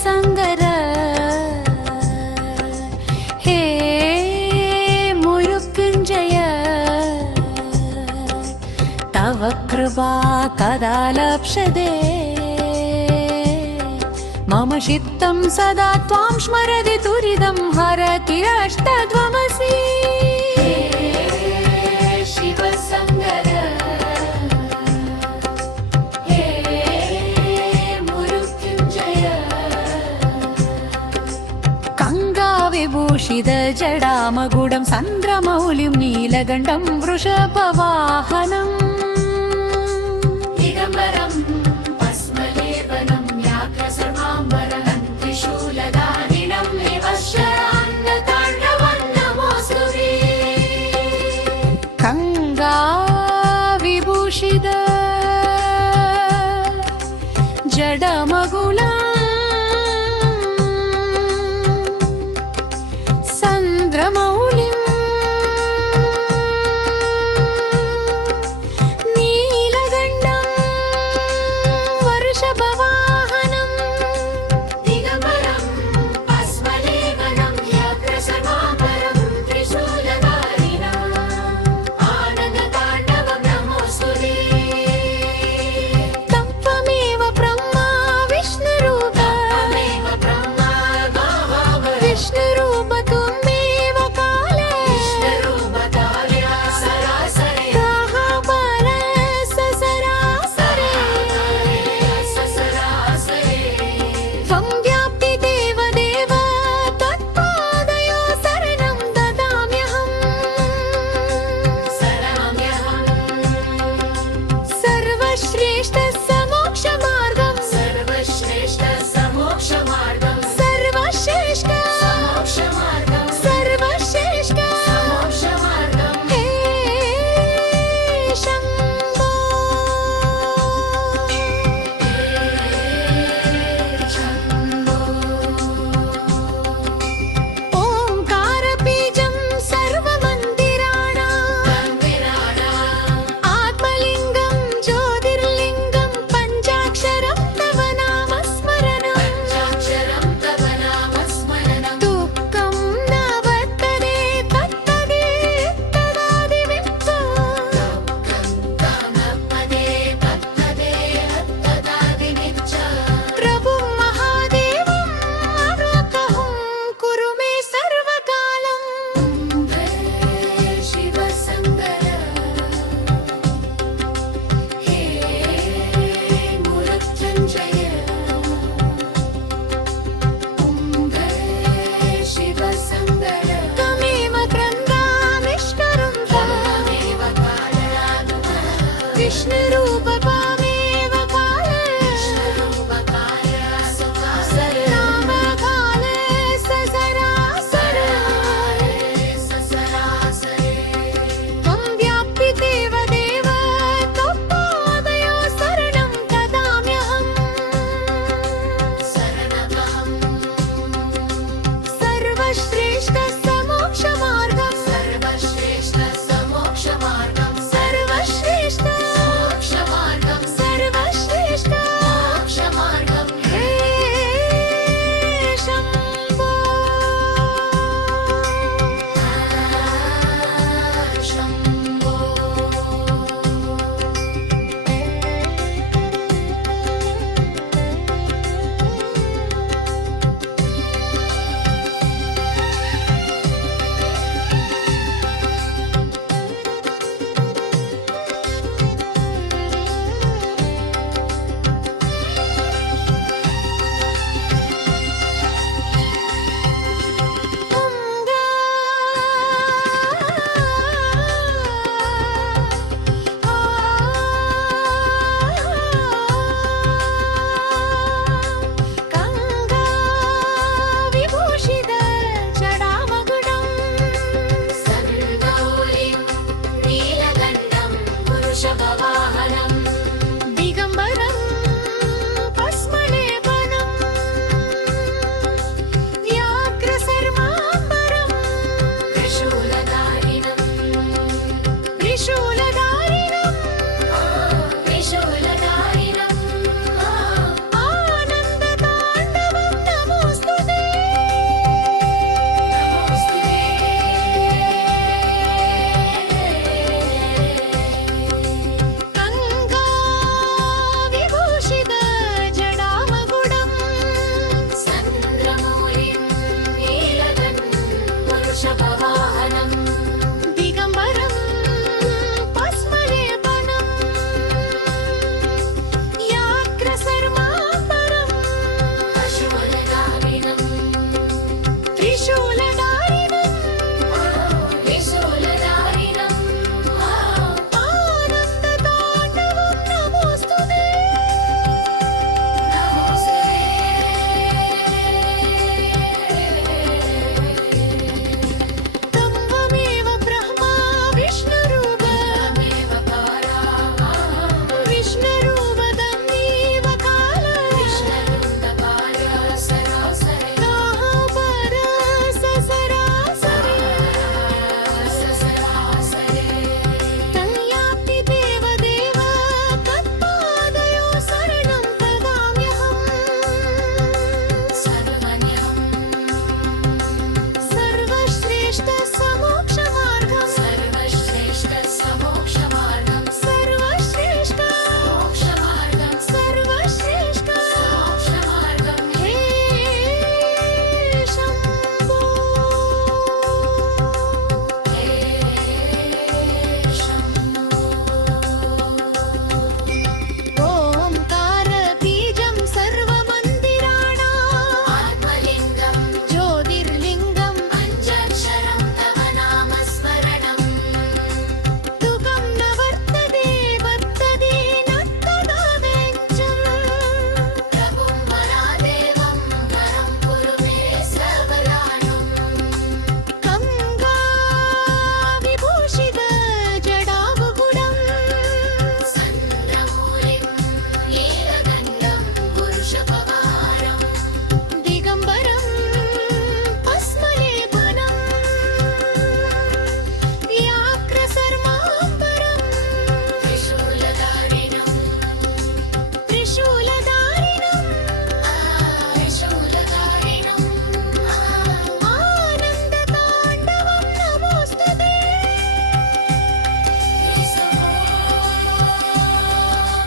शिवसङ्गर हे मृत्युञ्जय तव कृपा कदा लप्स्यते मम चित्तं सदा त्वां स्मरति तुरिदं हरति अष्टध्वमसि शिवसङ्गर हे मृत्युञ्जय गङ्गाविभूषित जडामगुडं चन्द्रमौलिं नीलगण्डं वृषभवाहनम् दिगम्बरं भस्मलेपनं व्याघ्रसर्वाम्बरं त्रिशूलधारिणं विवश्यरान्नताण्डवं नमोऽस्तुते गङ्गाविभूषित जडमगुलं चन्द्रमौलिं नीलगण्डं वृषभवाहनं दिगम्बरं भस्मलेपनं व्याघ्रसर्वाम्बरं त्रिशूलधारिणम् आनन्दताण्डवं नमोऽस्तुते तत्त्वमेव ब्रह्मा विष्णुरूप विष्णुरूप त्वमेव काल त्वं व्याप्ति देवदेव त्वत्पादयो शरणं ददाम्यहम् सर्वश्रेष्ठस्य मोक्षमार्गं सर्वश्रेष्ठ हे शम्भो ओंकारबीजं सर्वमन्दिराणाम् आत्मलिङ्गं ज्योतिर्लिङ्गं पञ्चाक्षरं तव नामस्मरणम् दुःखं न वर्तते तत्तदेतदादिविप्सु प्रभुं महादेवम् अवकहं कुरु मे सर्वकालम् शिवसङ्गर हे मृत्युञ्जय शिवसङ्गर त्वमेव क्रन्दानिष्करुं विष्णुरूप